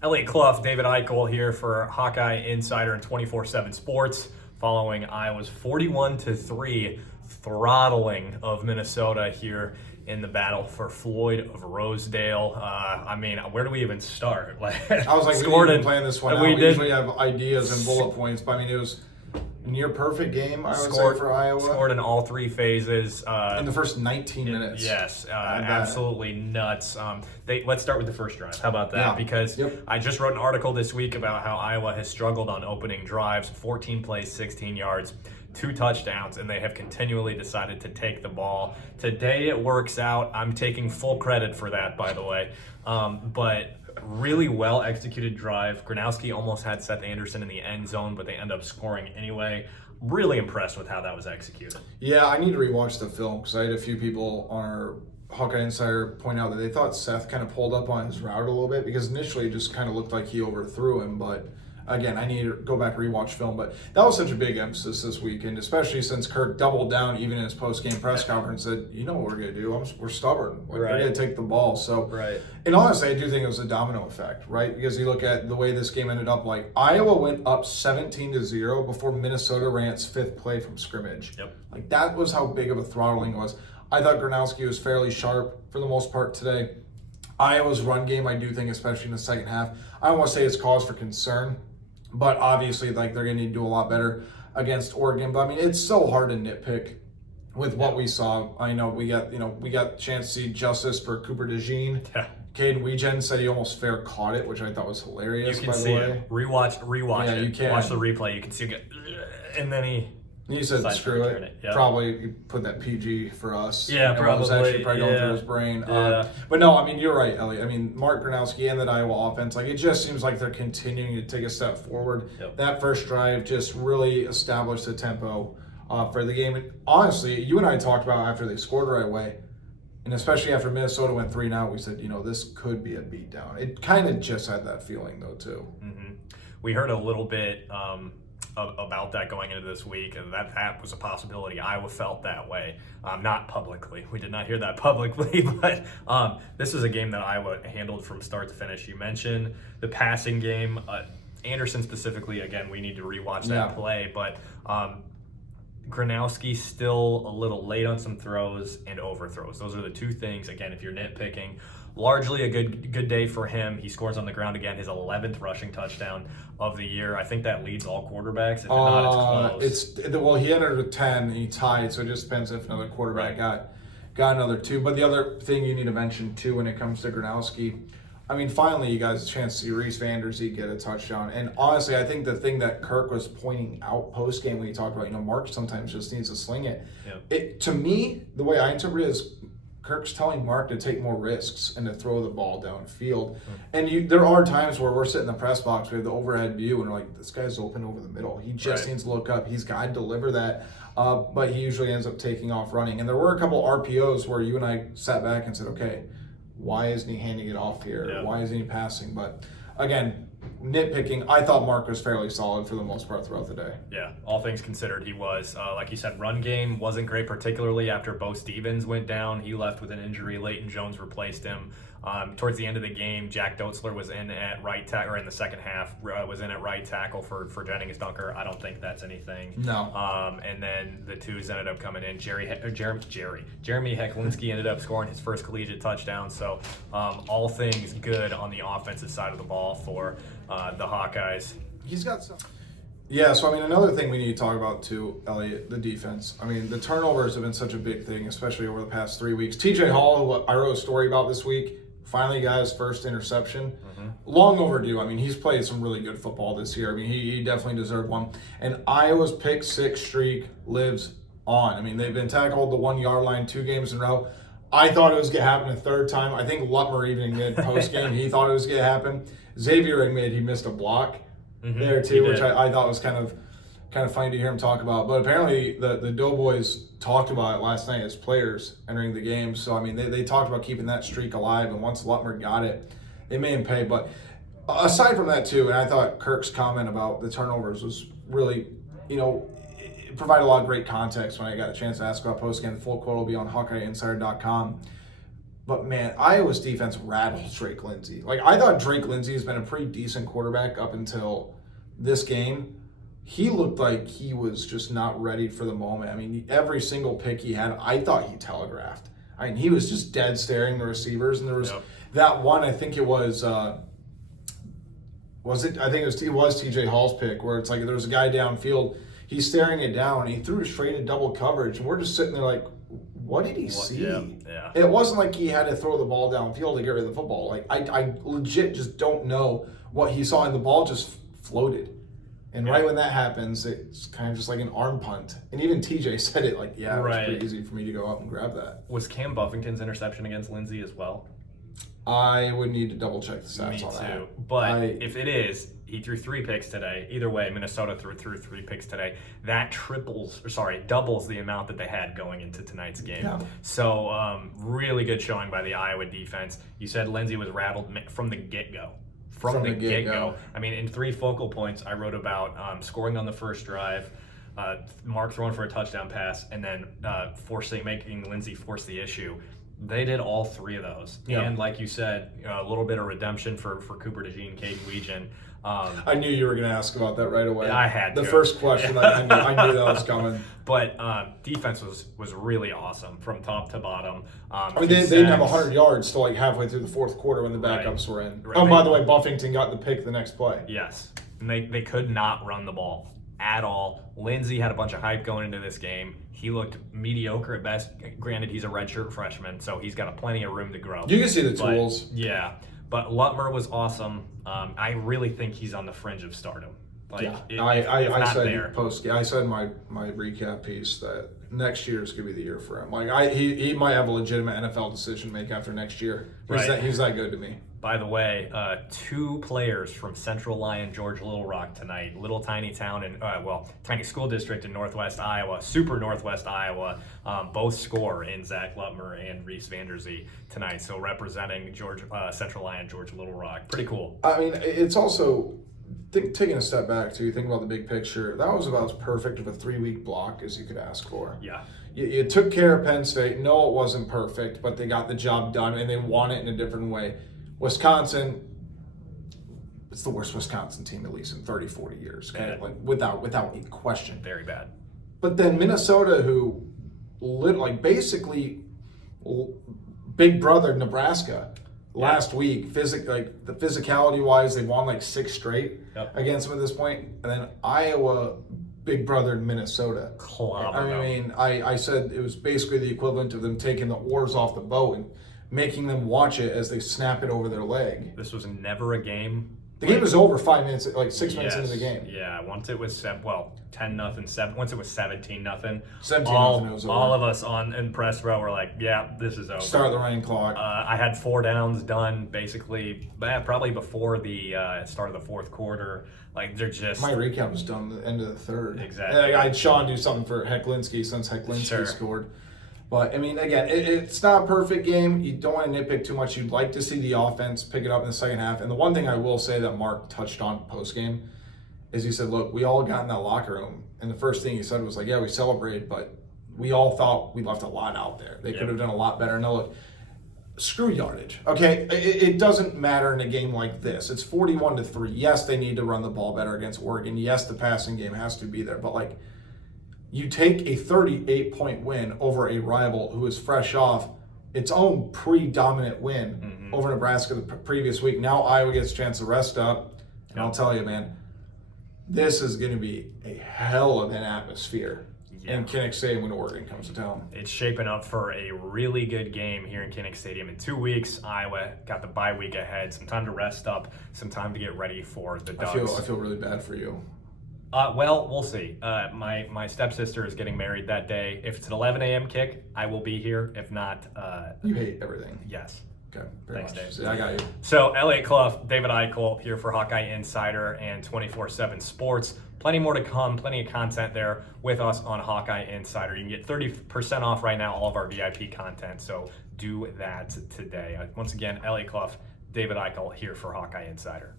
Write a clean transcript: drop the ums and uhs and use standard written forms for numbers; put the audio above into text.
Elliot Clough, David Eichel here for Hawkeye Insider and 24/7 Sports. Following Iowa's 41-3 throttling of Minnesota here in the battle for Floyd of Rosedale. Where do we even start? I was like, we didn't even plan this one out. We usually have ideas and bullet points, but it was a near perfect game, I would say, for Iowa. Scored in all three phases. In the first 19 minutes. Yes, absolutely nuts. Let's start with the first drive. How about that? Yeah. Because I just wrote an article this week about how Iowa has struggled on opening drives, 14 plays, 16 yards. 2 touchdowns, and they have continually decided to take the ball. Today it works out. I'm taking full credit for that, by the way. But really well executed drive. Gronowski almost had Seth Anderson in the end zone, but they end up scoring anyway. Really impressed with how that was executed. Yeah, I need to rewatch the film because I had a few people on our Hawkeye Insider point out that they thought Seth kind of pulled up on his route a little bit because initially it just kind of looked like he overthrew him, but again, I need to go back and rewatch film, but that was such a big emphasis this weekend, especially since Kirk doubled down even in his post-game press conference and said, you know what we're going to do? We're stubborn. We're going to take the ball. So, and honestly, I do think it was a domino effect, right? Because you look at the way this game ended up, like Iowa went up 17-0 before Minnesota ran its 5th play from scrimmage. Like that was how big of a throttling it was. I thought Gronowski was fairly sharp for the most part today. Iowa's run game, I do think, especially in the second half, I don't want to say it's cause for concern. But obviously, like they're going to need to do a lot better against Oregon. But it's so hard to nitpick with what we saw. I know we got a chance to see justice for Cooper DeJean. Caden Weegen said he almost fair caught it, which I thought was hilarious. You can see it. Rewatch it. You can watch the replay. You can see it, and then he said, "Screw it." Probably put that PG for us. Yeah, probably. Was actually probably going through his brain. But no, you're right, Elliot. Mark Gronowski and that Iowa offense, it just seems like they're continuing to take a step forward. That first drive just really established the tempo for the game. And honestly, you and I talked about after they scored right away, and especially after Minnesota went 3-0, we said, this could be a beatdown. It kind of just had that feeling, though, too. Mm-hmm. We heard a little bit about that going into this week, and that was a possibility. Iowa felt that way, not publicly. We did not hear that publicly, but this is a game that Iowa handled from start to finish. You mentioned the passing game. Anderson specifically, again, we need to rewatch that play, but Gronowski still a little late on some throws and overthrows. Those are the two things, again, if you're nitpicking. Largely a good day for him. He scores on the ground again, his 11th rushing touchdown of the year. I think that leads all quarterbacks. If not, it's close. He entered with 10 and he tied, so it just depends if another quarterback got another 2. But the other thing you need to mention too when it comes to Gronowski, finally you guys a chance to see Reese Vanderzee get a touchdown. And honestly, I think the thing that Kirk was pointing out post game when he talked about, Mark sometimes just needs to sling it. It to me, the way I interpret it is Kirk's telling Mark to take more risks and to throw the ball downfield. And there are times where we're sitting in the press box, we have the overhead view, and we're like, this guy's open over the middle. He just needs to look up. He's got to deliver that. But he usually ends up taking off running. And there were a couple RPOs where you and I sat back and said, okay, why isn't he handing it off here? Why isn't he passing? But again, nitpicking, I thought Mark was fairly solid for the most part throughout the day. Yeah, all things considered, he was. Like you said, run game wasn't great, particularly after Bo Stevens went down. He left with an injury. Leighton Jones replaced him. Towards the end of the game, Jack Dotzler was in at right tackle, or in the second half, was in at right tackle for Jennings Dunker. I don't think that's anything. No. And then the twos ended up coming in. Jeremy Hecklinski ended up scoring his first collegiate touchdown. So all things good on the offensive side of the ball for the Hawkeyes. He's got some. Yeah, so another thing we need to talk about too, Elliot, the defense. The turnovers have been such a big thing, especially over the past 3 weeks. TJ Hall, who I wrote a story about this week, finally got his first interception. Long overdue. He's played some really good football this year. He definitely deserved one. And Iowa's pick 6 streak lives on. They've been tackled the 1 yard line 2 games in a row. I thought it was going to happen a third time. I think Lutmer even admitted post-game he thought it was going to happen. Xavier admitted he missed a block there too, which I thought was kind of funny to hear him talk about. But apparently the Doughboys talked about it last night as players entering the game. So, they talked about keeping that streak alive. And once Lutmer got it, they made him pay. But aside from that too, and I thought Kirk's comment about the turnovers was really, it provided a lot of great context when I got a chance to ask about post-game. The full quote will be on HawkeyeInsider.com. But man, Iowa's defense rattled Drake Lindsey. Like, I thought Drake Lindsey has been a pretty decent quarterback up until this game. He looked like he was just not ready for the moment. I mean, every single pick he had, I thought he telegraphed. I mean, he was just dead staring the receivers, and there was that one. I think it was. Was it? I think it was T.J. Hall's pick, where it's like there was a guy downfield. He's staring it down, and he threw it straight in double coverage, and we're just sitting there like, what did he see? Yeah. It wasn't like he had to throw the ball downfield to get rid of the football. Like, I legit just don't know what he saw, and the ball just floated. And right when that happens, it's kind of just like an arm punt. And even TJ said it like, it was pretty easy for me to go up and grab that. Was Cam Buffington's interception against Lindsey as well? I would need to double check the stats on that. Me too. But if it is, he threw 3 picks today. Either way, Minnesota threw 3 picks today. That doubles the amount that they had going into tonight's game. Yeah. So really good showing by the Iowa defense. You said Lindsey was rattled from the get-go. From the get-go. I mean, in 3 focal points, I wrote about scoring on the first drive, Mark throwing for a touchdown pass, and then making Lindsey force the issue. They did all 3 of those. Yep. And like you said, a little bit of redemption for Cooper DeJean, Caden Weegan. I knew you were going to ask about that right away. I had to. The first question, I knew that was coming. But defense was really awesome from top to bottom. I mean, they didn't have 100 yards till like halfway through the fourth quarter when the backups were in. Right. Oh, by the way, Buffington got the pick the next play. Yes. And they could not run the ball at all. Lindsey had a bunch of hype going into this game. He looked mediocre at best. Granted, he's a redshirt freshman, so he's got plenty of room to grow. You can see the tools. But Lutmer was awesome. I really think he's on the fringe of stardom. I said in my recap piece that next year is gonna be the year for him. Like he might have a legitimate NFL decision to make after next year. He's that good to me. By the way, 2 players from Central Lyon, George Little Rock tonight. Little tiny town in tiny school district in Northwest Iowa, super Northwest Iowa. Both score in Zach Lutmer and Reese Vanderzee tonight. So representing Central Lyon, George Little Rock. Pretty cool. I mean, it's also taking a step back too. Think about the big picture. That was about as perfect of a 3-week block as you could ask for. Yeah. You took care of Penn State. No, it wasn't perfect, but they got the job done and they won it in a different way. Wisconsin, it's the worst Wisconsin team at least in 30, 40 years, okay? Like without a question. Very bad. But then Minnesota, who basically big brother Nebraska last week, the physicality wise, they won like 6 straight against them at this point, and then Iowa big brother Minnesota. I said it was basically the equivalent of them taking the oars off the boat and making them watch it as they snap it over their leg. This was never a game. The game was over 5 minutes, like 6 minutes into the game. Yeah, once it was 10-0, 7. Once it was 17-0, 17-0, it was over. All of us in press row were like, "Yeah, this is over." Start the running clock. I had 4 downs done basically, probably before the start of the fourth quarter. Like they're just. My recap was done at the end of the third. Exactly. I had Sean do something for Hecklinski since Hecklinski scored. But, I mean, again, it's not a perfect game. You don't want to nitpick too much. You'd like to see the offense pick it up in the second half. And the one thing I will say that Mark touched on post-game is he said, look, we all got in that locker room. And the first thing he said was like, yeah, we celebrated, but we all thought we left a lot out there. They could have done a lot better. Now, look, screw yardage, okay? It doesn't matter in a game like this. It's 41-3. Yes, they need to run the ball better against Oregon. Yes, the passing game has to be there. But, like, you take a 38-point win over a rival who is fresh off its own predominant win over Nebraska the previous week. Now Iowa gets a chance to rest up. And I'll tell you, man, this is going to be a hell of an atmosphere in Kinnick Stadium when Oregon comes to town. It's shaping up for a really good game here in Kinnick Stadium. In 2 weeks, Iowa got the bye week ahead. Some time to rest up, some time to get ready for the Ducks. I feel really bad for you. Well, we'll see. My stepsister is getting married that day. If it's an 11 a.m. kick, I will be here. If not... you hate everything. Yes. Okay. Thanks, Dave. See, I got you. So, Elliot Clough, David Eichel here for Hawkeye Insider and 24/7 Sports. Plenty more to come. Plenty of content there with us on Hawkeye Insider. You can get 30% off right now, all of our VIP content. So, do that today. Once again, Elliot Clough, David Eichel here for Hawkeye Insider.